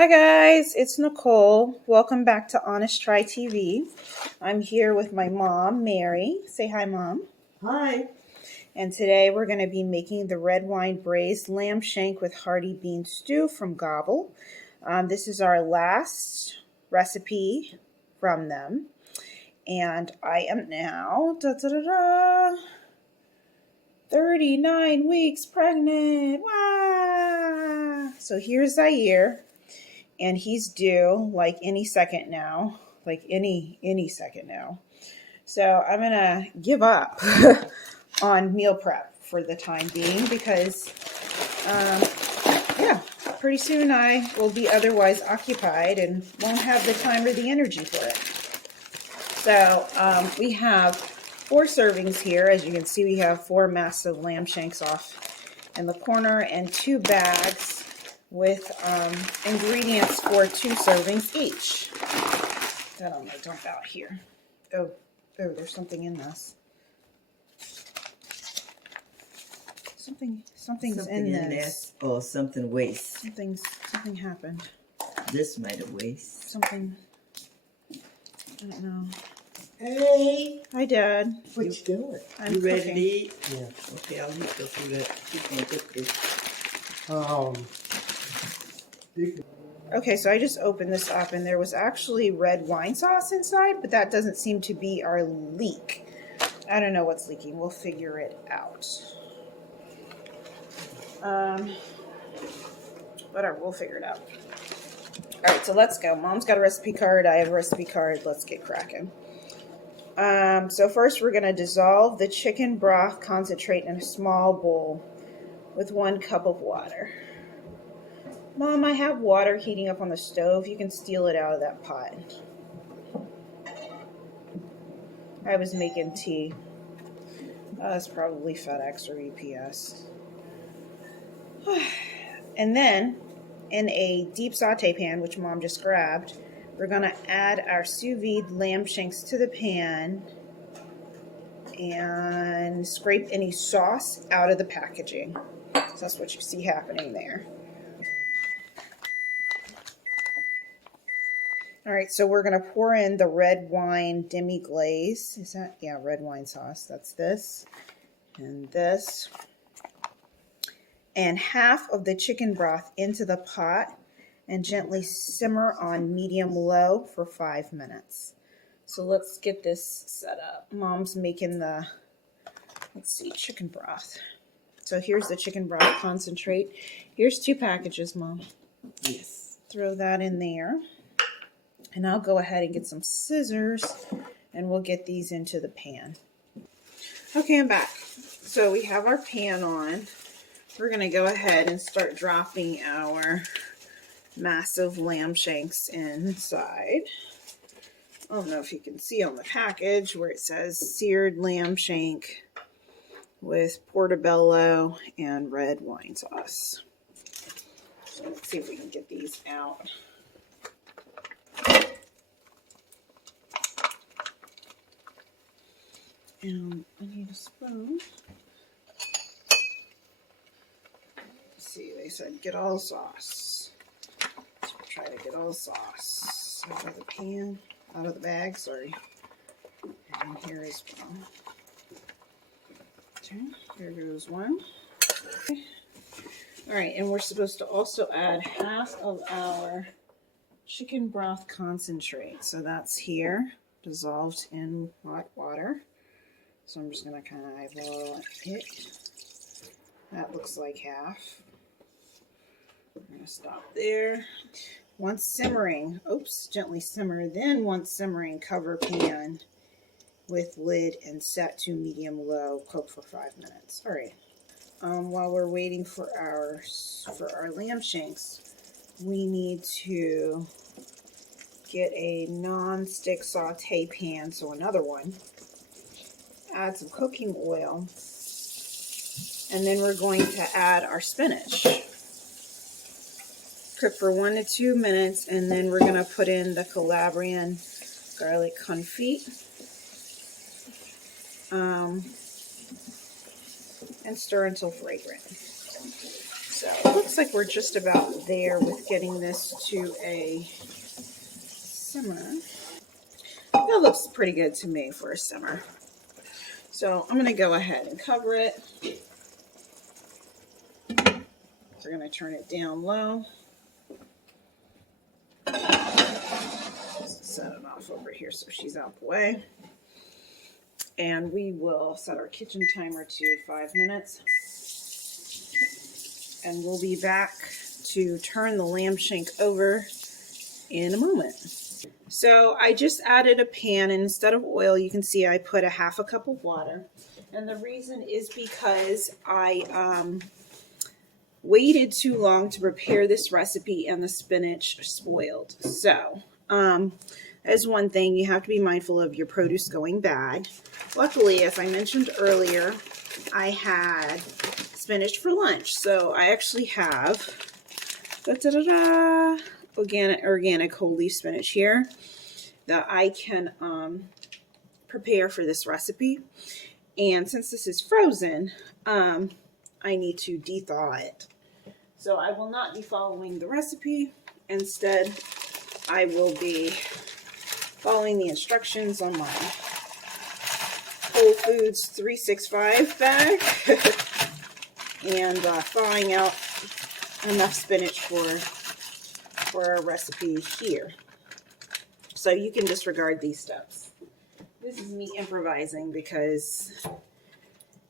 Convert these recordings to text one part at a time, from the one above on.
Hi guys, it's Nicole. Welcome back to Honest Try TV. I'm here with my mom, Mary. Say hi, Mom. Hi. And today we're going to be making the red wine braised lamb shank with Hearty Bean Stew from Gobble. This is our last recipe from them. And I am now 39 weeks pregnant. Wow! So here's Zaire. And he's due like any second now, any second now. So I'm going to give up on meal prep for the time being because, pretty soon I will be otherwise occupied and won't have the time or the energy for it. So we have 4 servings here. As you can see, we have 4 massive lamb shanks off in the corner and 2 bags with ingredients for 2 servings each. That I'm going to dump out here. Oh, there's something in this. Something's in this. Oh, something waste. Something happened. This might have waste. Something. I don't know. Hey. Hi, Dad. What you doing? I'm You ready cooking. to eat? Yeah. Okay, I'll eat the food that you can cook this. Okay, so I just opened this up and there was actually red wine sauce inside, but that doesn't seem to be our leak. I don't know what's leaking. We'll figure it out. Whatever, we'll figure it out. All right, so let's go. Mom's got a recipe card. I have a recipe card. Let's get cracking. So first we're going to dissolve the chicken broth concentrate in a small bowl with 1 cup of water. Mom, I have water heating up on the stove. You can steal it out of that pot. I was making tea. That's probably FedEx or UPS. And then, in a deep saute pan, which Mom just grabbed, we're going to add our sous vide lamb shanks to the pan and scrape any sauce out of the packaging. So that's what you see happening there. All right, so we're going to pour in the red wine demi-glaze. Is that? Yeah, red wine sauce. That's this and this. And half of the chicken broth into the pot and gently simmer on medium-low for 5 minutes. So let's get this set up. Mom's making the, chicken broth. So here's the chicken broth concentrate. Here's 2 packages, Mom. Yes. Throw that in there. And I'll go ahead and get some scissors and we'll get these into the pan. Okay, I'm back. So we have our pan on. We're going to go ahead and start dropping our massive lamb shanks inside. I don't know if you can see on the package where it says seared lamb shank with portobello and red wine sauce. So let's see if we can get these out. And I need a spoon. Let's see, they said get all sauce. So we'll try to get all sauce out of the pan, out of the bag, sorry. And here is one. Okay, there goes one. Okay. All right, and we're supposed to also add half of our chicken broth concentrate. So that's here, dissolved in hot water. So I'm just going to kind of eyeball it. That looks like half. I'm going to stop there. Once simmering, gently simmer. Then once simmering, cover pan with lid and set to medium-low. Cook for 5 minutes. All right. While we're waiting for our lamb shanks, we need to get a non-stick saute pan. So another one. Add some cooking oil, and then we're going to add our spinach. Cook for 1 to 2 minutes, and then we're going to put in the Calabrian garlic confit and stir until fragrant. So it looks like we're just about there with getting this to a simmer. That looks pretty good to me for a simmer. So I'm going to go ahead and cover it. We're going to turn it down low. Set it off over here so she's out the way. And we will set our kitchen timer to 5 minutes. And we'll be back to turn the lamb shank over in a moment. So I just added a pan, and instead of oil, you can see I put a half a cup of water. And the reason is because I waited too long to prepare this recipe and the spinach spoiled. So as one thing, you have to be mindful of your produce going bad. Luckily, as I mentioned earlier, I had spinach for lunch. So I actually have organic whole leaf spinach here that I can prepare for this recipe. And since this is frozen, I need to de-thaw it. So I will not be following the recipe. Instead, I will be following the instructions on my Whole Foods 365 bag and thawing out enough spinach for our recipe here. So you can disregard these steps. This is me improvising because,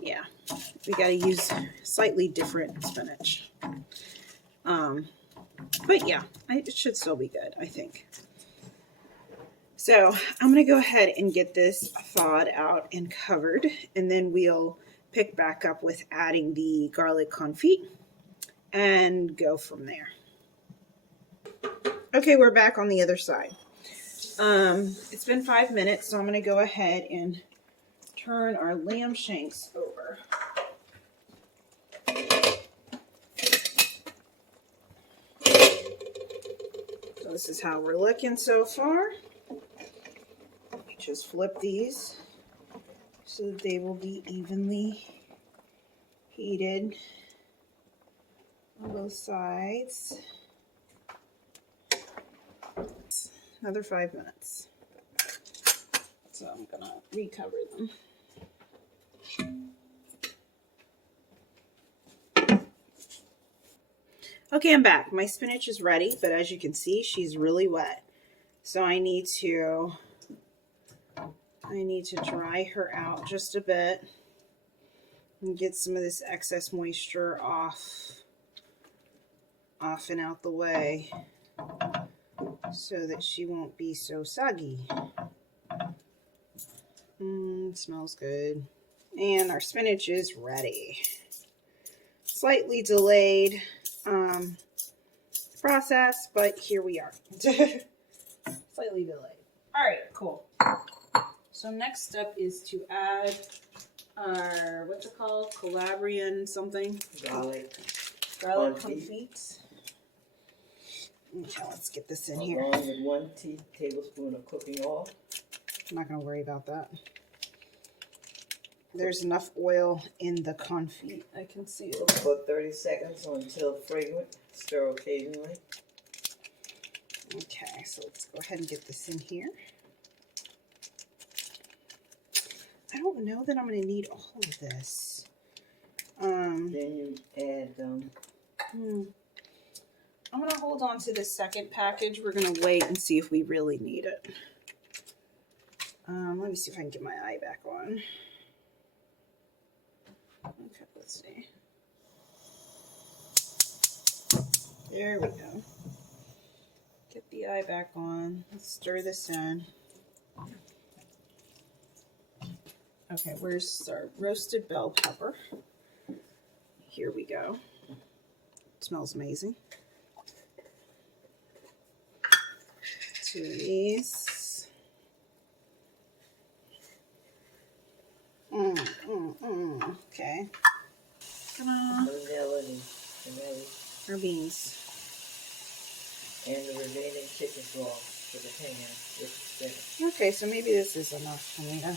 yeah, we got to use slightly different spinach. But yeah, it should still be good, I think. So I'm going to go ahead and get this thawed out and covered, and then we'll pick back up with adding the garlic confit and go from there. Okay, we're back on the other side. It's been 5 minutes, so I'm going to go ahead and turn our lamb shanks over. So this is how we're looking so far. Just flip these so that they will be evenly heated on both sides. Another 5 minutes. So I'm gonna recover them. Okay, I'm back. My spinach is ready, but as you can see, she's really wet. So I need to dry her out just a bit and get some of this excess moisture off and out the way so that she won't be so soggy. Smells good. And our spinach is ready. Slightly delayed process, but here we are. Slightly delayed. All right, cool. So next step is to add our, what's it called? Calabrian something? Garlic confit. Okay, let's get this in here. Along with 1 tablespoon of cooking oil. I'm not going to worry about that. There's enough oil in the confit. I can see it. Cook for 30 seconds until fragrant. Stir occasionally. Okay, so let's go ahead and get this in here. I don't know that I'm going to need all of this. Then you add I'm going to hold on to the second package. We're going to wait and see if we really need it. Let me see if I can get my eye back on. Okay, let's see. There we go. Get the eye back on. Let's stir this in. Okay, where's our roasted bell pepper? Here we go. It smells amazing. 2 of these. Okay. Come on. vanilla Our beans. and the remaining chicken broth for the pan with the spinach. Okay, so maybe this is enough for me to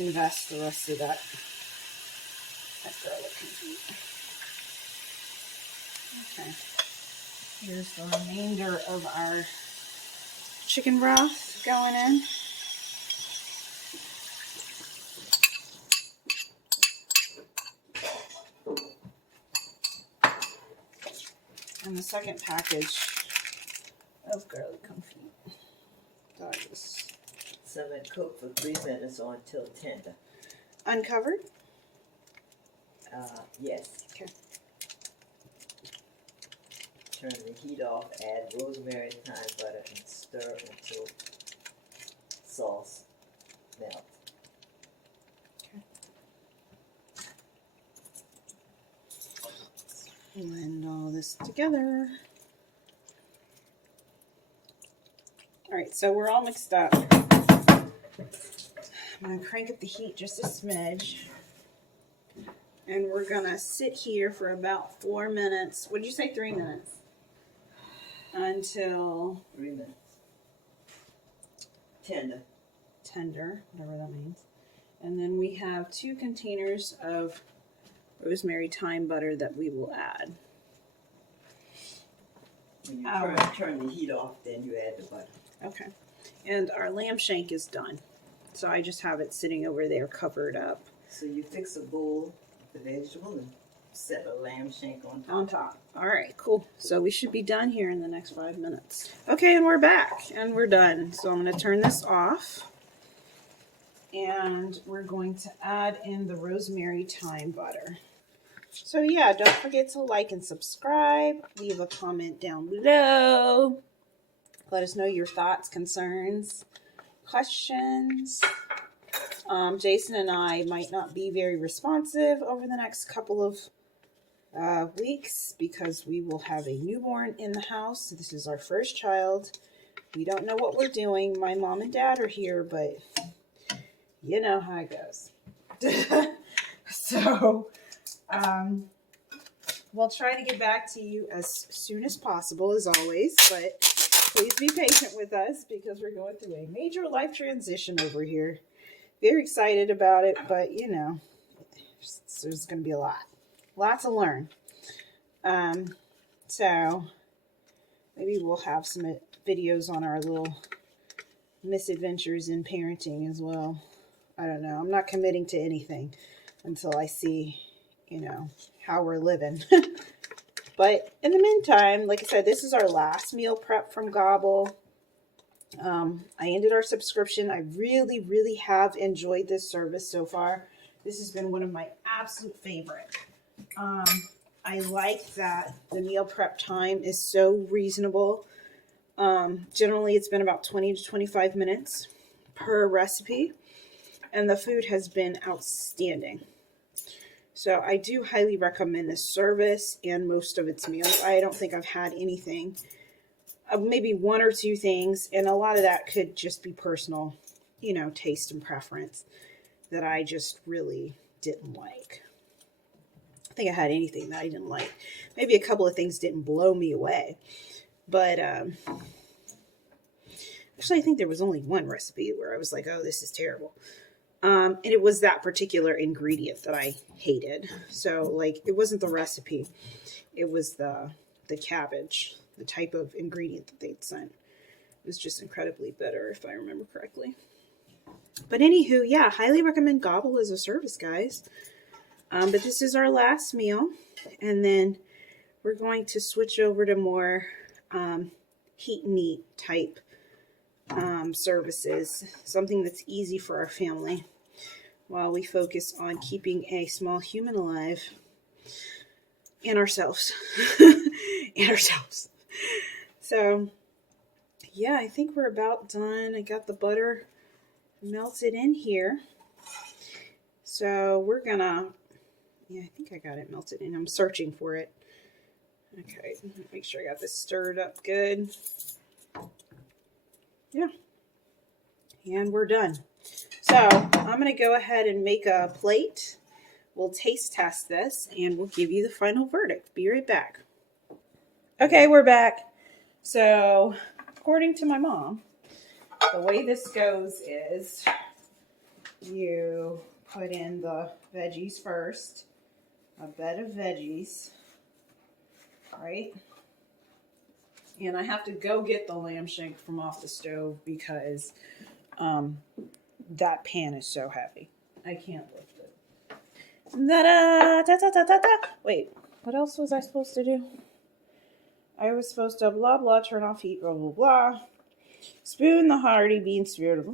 invest the rest of that garlic confit. Okay. Here's the remainder of our chicken broth going in. And the second package of garlic confit. That is Salmon cooked for 3 minutes or until tender. uncovered. Yes. Okay. Turn the heat off, add rosemary, thyme, butter, and stir until sauce melts. Blend all this together. All right, so we're all mixed up. I'm gonna crank up the heat just a smidge. And we're gonna sit here for about 4 minutes. What did you say, 3 minutes? Until 3 minutes. Tender. whatever that means. And then we have 2 containers of rosemary thyme butter that we will add. When you turn the heat off, then you add the butter. Okay. And our lamb shank is done. So I just have it sitting over there covered up. So you fix a bowl with the vegetable and set a lamb shank on top. On top. All right, cool. So we should be done here in the next 5 minutes. Okay, and we're back and we're done. So I'm going to turn this off. And we're going to add in the rosemary thyme butter. So yeah, don't forget to like and subscribe. Leave a comment down below. Let us know your thoughts, concerns, questions. Jason and I might not be very responsive over the next couple of weeks because we will have a newborn in the house. This is our first child. We don't know what we're doing. My mom and dad are here, but you know how it goes. So, we'll try to get back to you as soon as possible, as always, but please be patient with us because we're going through a major life transition over here. Very excited about it, but you know, there's going to be a lot to learn. So maybe we'll have some videos on our little misadventures in parenting as well. I don't know. I'm not committing to anything until I see, you know, how we're living. But in the meantime, like I said, this is our last meal prep from Gobble. I ended our subscription. I really, really have enjoyed this service so far. This has been one of my absolute favorite. I like that the meal prep time is so reasonable. Generally, it's been about 20 to 25 minutes per recipe. And the food has been outstanding. So I do highly recommend this service and most of its meals. I don't think I've had anything, maybe 1 or 2 things. And a lot of that could just be personal, you know, taste and preference that I just really didn't like. I think I had anything that I didn't like. Maybe a couple of things didn't blow me away. But actually, I think there was only one recipe where I was like, oh, this is terrible. And it was that particular ingredient that I hated. So, like, it wasn't the recipe. It was the cabbage, the type of ingredient that they'd sent. It was just incredibly bitter, if I remember correctly. But anywho, yeah, highly recommend Gobble as a service, guys. But this is our last meal. And then we're going to switch over to more heat and eat type services. Something that's easy for our family while we focus on keeping a small human alive and ourselves. And ourselves. So, yeah, I think we're about done. I got the butter melted in here. So we're gonna, yeah, I think I got it melted in. I'm searching for it. Okay, make sure I got this stirred up good. Yeah. And we're done. So I'm going to go ahead and make a plate. We'll taste test this and we'll give you the final verdict. Be right back. Okay, we're back. So according to my mom, the way this goes is you put in the veggies first, a bed of veggies. right? And I have to go get the lamb shank from off the stove because that pan is so heavy. I can't lift it. Da-da, da-da-da-da-da. Wait, what else was I supposed to do? I was supposed to blah, blah, turn off heat, blah, blah, blah. Spoon the Hearty Bean Stew, blah,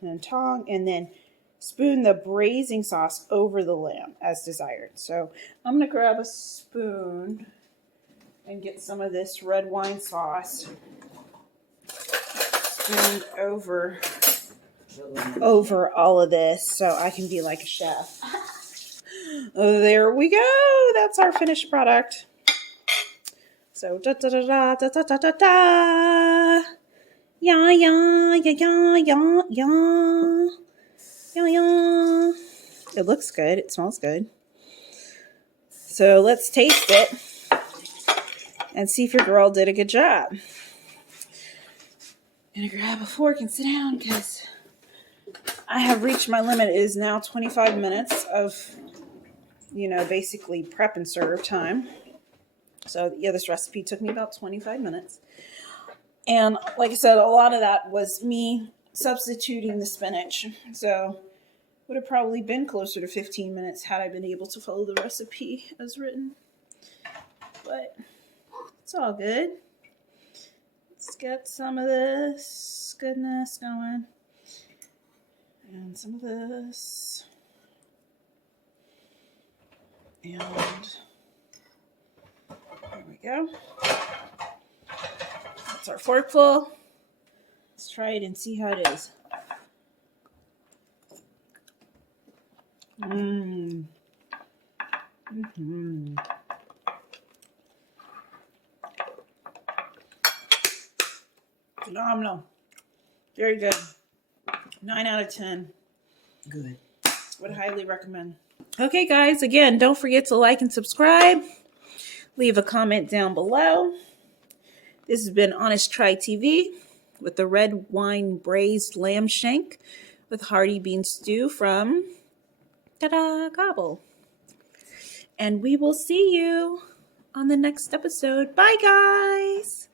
blah, and tong, and then spoon the braising sauce over the lamb as desired. So I'm going to grab a spoon and get some of this red wine sauce spooned over all of this so I can be like a chef. Oh, there we go. That's our finished product. So da da da da da da da da da. Yeah, yeah, yeah, yeah, yeah, yeah. Yeah, yeah. It looks good. It smells good. So let's taste it and see if your girl did a good job. I'm gonna grab a fork and sit down because I have reached my limit. It is now 25 minutes of, basically prep and serve time. So yeah, this recipe took me about 25 minutes. And like I said, a lot of that was me substituting the spinach. So would have probably been closer to 15 minutes had I been able to follow the recipe as written. But it's all good. Let's get some of this goodness going. And some of this. And there we go. That's our forkful. Let's try it and see how it is. Phenomenal. Very good. 9 out of 10. Good. Would highly recommend. Okay, guys. Again, don't forget to like and subscribe. Leave a comment down below. This has been Honest Try TV with the red wine braised lamb shank with Hearty Bean Stew from Gobble. And we will see you on the next episode. Bye, guys.